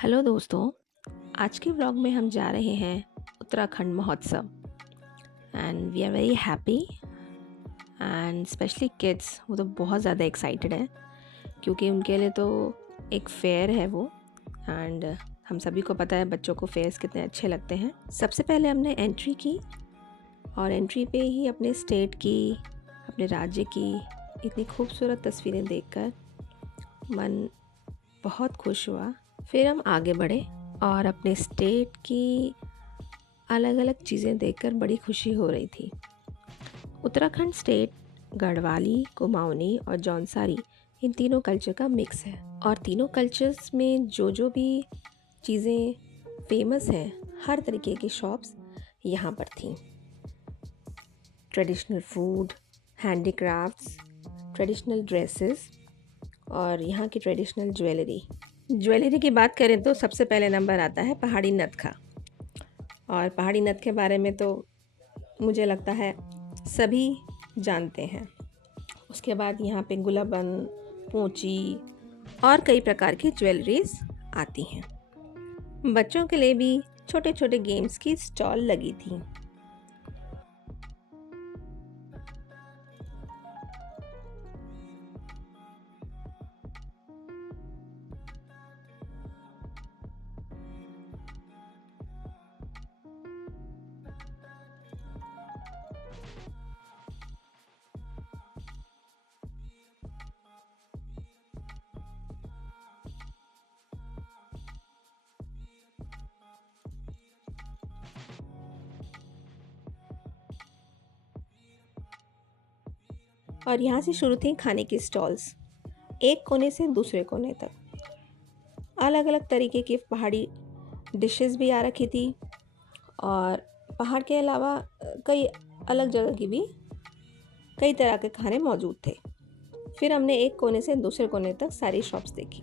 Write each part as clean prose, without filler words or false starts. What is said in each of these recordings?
Hello दोस्तों, आज के व्लॉग में हम जा रहे हैं Uttarakhand Mahotsav and we are very happy and specially kids. वो तो बहुत ज़्यादा एक्साइटेड हैं क्योंकि उनके लिए तो एक फेयर है वो। एंड हम सभी को पता है बच्चों को फेयर्स कितने अच्छे लगते हैं। सबसे पहले हमने एंट्री की और एंट्री पे ही अपने स्टेट की, अपने राज्य की इतनी खूबसूरत तस्वीरें देखकर मन बहुत खुश हुआ। फिर हम आगे बढ़े और अपने स्टेट की अलग अलग चीज़ें देखकर बड़ी खुशी हो रही थी। उत्तराखंड स्टेट गढ़वाली, कुमाऊनी और जौनसारी इन तीनों कल्चर का मिक्स है और तीनों कल्चर्स में जो भी चीज़ें फेमस हैं, हर तरीके की शॉप्स यहाँ पर थीं। Traditional food, handicrafts, traditional dresses और यहाँ की ट्रेडिशनल ज्वेलरी की बात करें तो सबसे पहले नंबर आता है पहाड़ी नथ का। और पहाड़ी नथ के बारे में तो मुझे लगता है सभी जानते हैं। उसके बाद यहाँ पे गुलाबन, पोंची और कई प्रकार की ज्वेलरीज आती हैं। बच्चों के लिए भी छोटे छोटे गेम्स की स्टॉल लगी थी। और यहाँ से शुरू थी खाने की स्टॉल्स, एक कोने से दूसरे कोने तक। अलग अलग तरीके की पहाड़ी डिशेस भी आ रखी थी और पहाड़ के अलावा कई अलग जगह की भी कई तरह के खाने मौजूद थे। फिर हमने एक कोने से दूसरे कोने तक सारी शॉप्स देखी।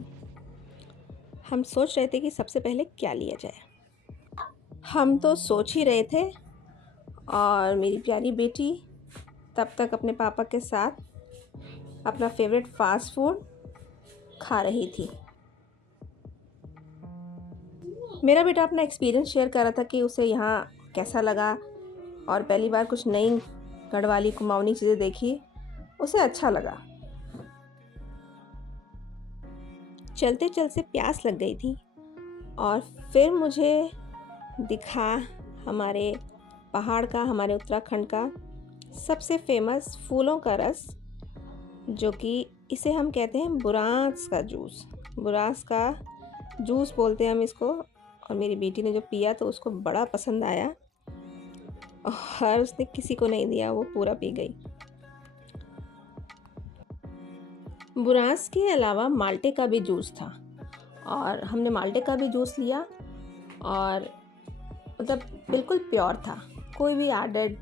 हम सोच रहे थे कि सबसे पहले क्या लिया जाए। हम तो सोच ही रहे थे और मेरी प्यारी बेटी तब तक अपने पापा के साथ अपना फेवरेट फास्ट फूड खा रही थी। मेरा बेटा अपना एक्सपीरियंस शेयर कर रहा था कि उसे यहाँ कैसा लगा और पहली बार कुछ नई गढ़वाली कुमाऊनी चीज़ें देखी, उसे अच्छा लगा। चलते चलते प्यास लग गई थी और फिर मुझे दिखा हमारे पहाड़ का, हमारे उत्तराखंड का सबसे फेमस फूलों का रस, जो कि इसे हम कहते हैं बुरांस का जूस। बुरांस का जूस बोलते हैं हम इसको। और मेरी बेटी ने जो पिया तो उसको बड़ा पसंद आया और उसने किसी को नहीं दिया, वो पूरा पी गई। बुरांस के अलावा माल्टे का भी जूस था और हमने माल्टे का भी जूस लिया और मतलब बिल्कुल प्योर था, कोई भी एडेड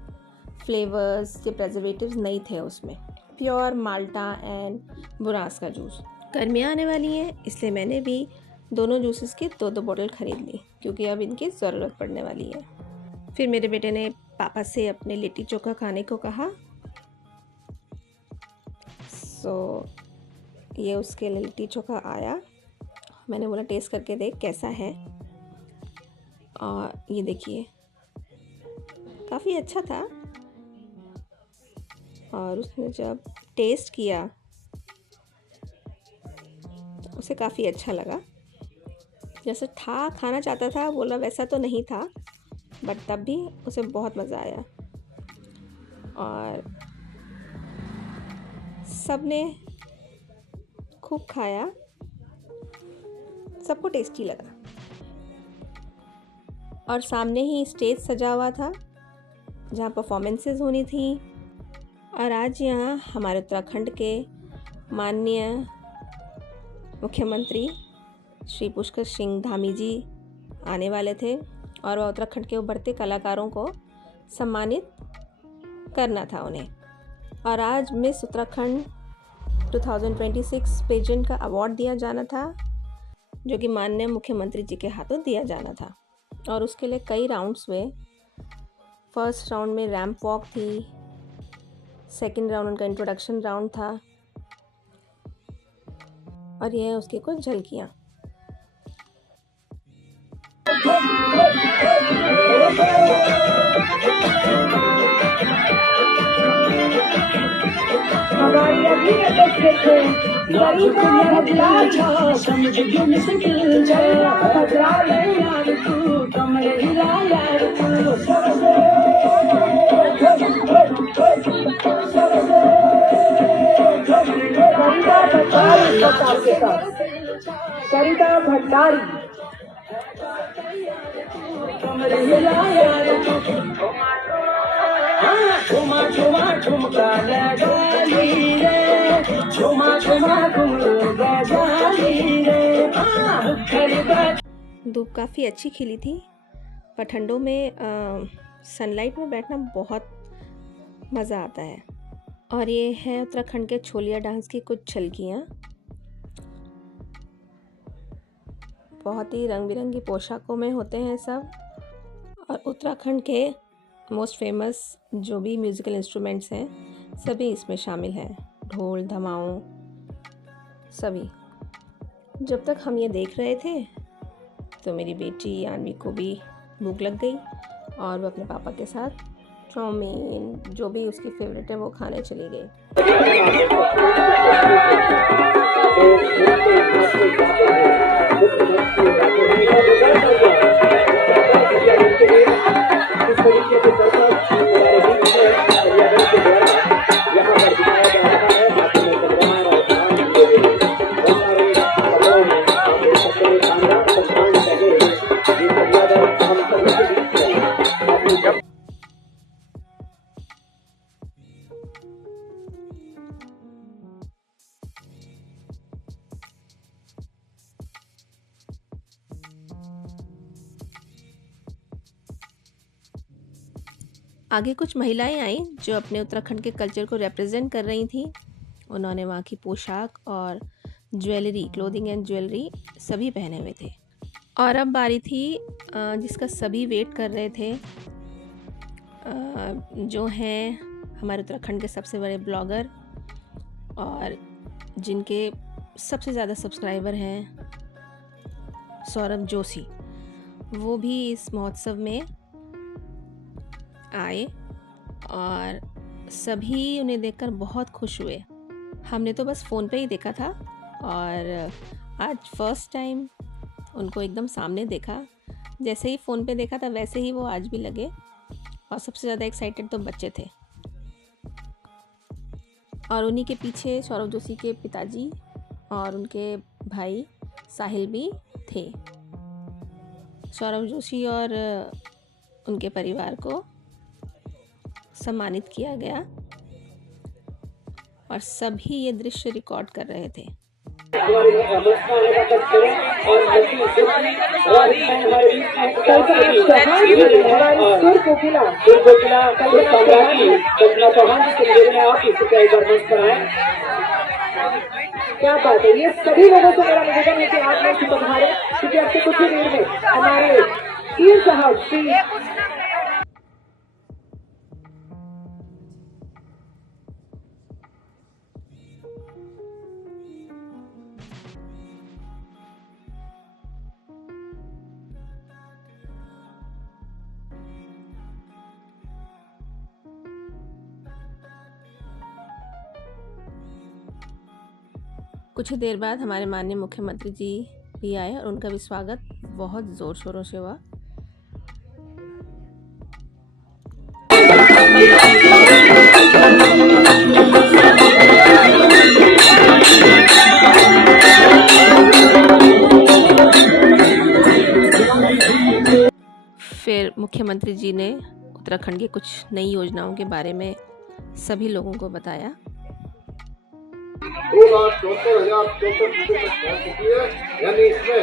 फ्लेवर्स या प्रेजर्वेटिव्स नहीं थे उसमें। प्योर माल्टा एंड बुरांस का जूस। गर्मियाँ आने वाली हैं इसलिए मैंने भी दोनों जूसेस की दो दो बोतल ख़रीद ली क्योंकि अब इनकी ज़रूरत पड़ने वाली है। फिर मेरे बेटे ने पापा से अपने लिट्टी चोखा खाने को कहा, सो ये उसके लिए लिट्टी चोखा आया। मैंने बोला टेस्ट करके देख कैसा है, और ये देखिए काफ़ी अच्छा था। और उसने जब टेस्ट किया उसे काफ़ी अच्छा लगा। जैसे था खाना चाहता था, बोला वैसा तो नहीं था, बट तब भी उसे बहुत मज़ा आया और सबने खूब खाया, सबको टेस्टी लगा। और सामने ही स्टेज सजा हुआ था जहाँ परफॉर्मेंसेस होनी थी। और आज यहाँ हमारे उत्तराखंड के माननीय मुख्यमंत्री श्री पुष्कर सिंह धामी जी आने वाले थे और वह उत्तराखंड के उभरते कलाकारों को सम्मानित करना था उन्हें। और आज मिस उत्तराखंड 2026 पेजेंट का अवार्ड दिया जाना था, जो कि माननीय मुख्यमंत्री जी के हाथों दिया जाना था। और उसके लिए कई राउंड्स हुए। फर्स्ट राउंड में रैंप वॉक थी, सेकंड राउंड उनका इंट्रोडक्शन राउंड था और यह उसकी कुछ झलकियाँ। हमारी अभी थे सरिता भद्रा समझ गिन सकिल चला भद्रा ले यार तू कमरे हिला यार तू सरिता भंडारी कमरे हिला यार तू झुमा झुमा झुमका लगाली रे झुमा झुमा घुमका लगाली रे। धूप काफ़ी अच्छी खिली थी, पर ठंडों में सनलाइट में बैठना बहुत मज़ा आता है। और ये है उत्तराखंड के छोलिया डांस की कुछ झलकियाँ। बहुत ही रंग बिरंगी पोशाकों में होते हैं सब, और उत्तराखंड के मोस्ट फेमस जो भी म्यूज़िकल इंस्ट्रूमेंट्स हैं सभी इसमें शामिल हैं, ढोल धमाऊं सभी। जब तक हम ये देख रहे थे तो मेरी बेटी यान्वी को भी भूख लग गई और वो अपने पापा के साथ चाउमीन जो भी उसकी फेवरेट है वो खाने चली गई। आगे कुछ महिलाएं आईं जो अपने उत्तराखंड के कल्चर को रिप्रेजेंट कर रही थी। उन्होंने वहाँ की पोशाक और ज्वेलरी, क्लोथिंग एंड ज्वेलरी सभी पहने हुए थे। और अब बारी थी जिसका सभी वेट कर रहे थे, जो हैं हमारे उत्तराखंड के सबसे बड़े ब्लॉगर और जिनके सबसे ज़्यादा सब्सक्राइबर हैं, सौरभ जोशी। वो भी इस महोत्सव में आए और सभी उन्हें देखकर बहुत खुश हुए। हमने तो बस फ़ोन पे ही देखा था और आज फर्स्ट टाइम उनको एकदम सामने देखा। जैसे ही फ़ोन पे देखा था वैसे ही वो आज भी लगे, और सबसे ज़्यादा एक्साइटेड तो बच्चे थे। और उन्हीं के पीछे सौरभ जोशी के पिताजी और उनके भाई साहिल भी थे। सौरभ जोशी और उनके परिवार को सम्मानित किया गया और सभी ये दृश्य रिकॉर्ड कर रहे थे। क्या बात है, ये सभी लोगों से मेरा निवेदन है कि आप लोग पधारे, क्योंकि आपसे कुछ ही देर में हमारे पीर साहब श्री कुछ ही देर बाद हमारे माननीय मुख्यमंत्री जी भी आए और उनका भी स्वागत बहुत ज़ोर शोरों से हुआ। फिर मुख्यमंत्री जी ने उत्तराखंड की कुछ नई योजनाओं के बारे में सभी लोगों को बताया। 2,74,064 चुकी है, यानी इसमें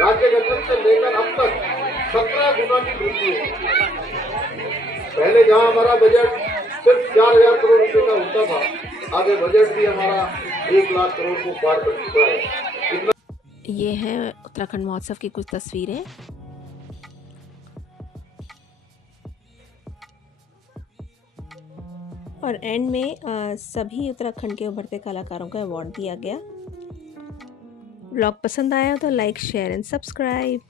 राज्य गठन से लेकर अब तक 17 गुना की वृद्धि है। पहले जहां हमारा बजट सिर्फ 4,000 करोड़ रुपए का होता था, आगे बजट भी हमारा 1 लाख करोड़ को पार कर चुका है। ये है उत्तराखंड महोत्सव की कुछ तस्वीरें। और एंड में सभी उत्तराखंड के उभरते कलाकारों को अवार्ड दिया गया। ब्लॉग पसंद आया तो लाइक, शेयर एंड सब्सक्राइब।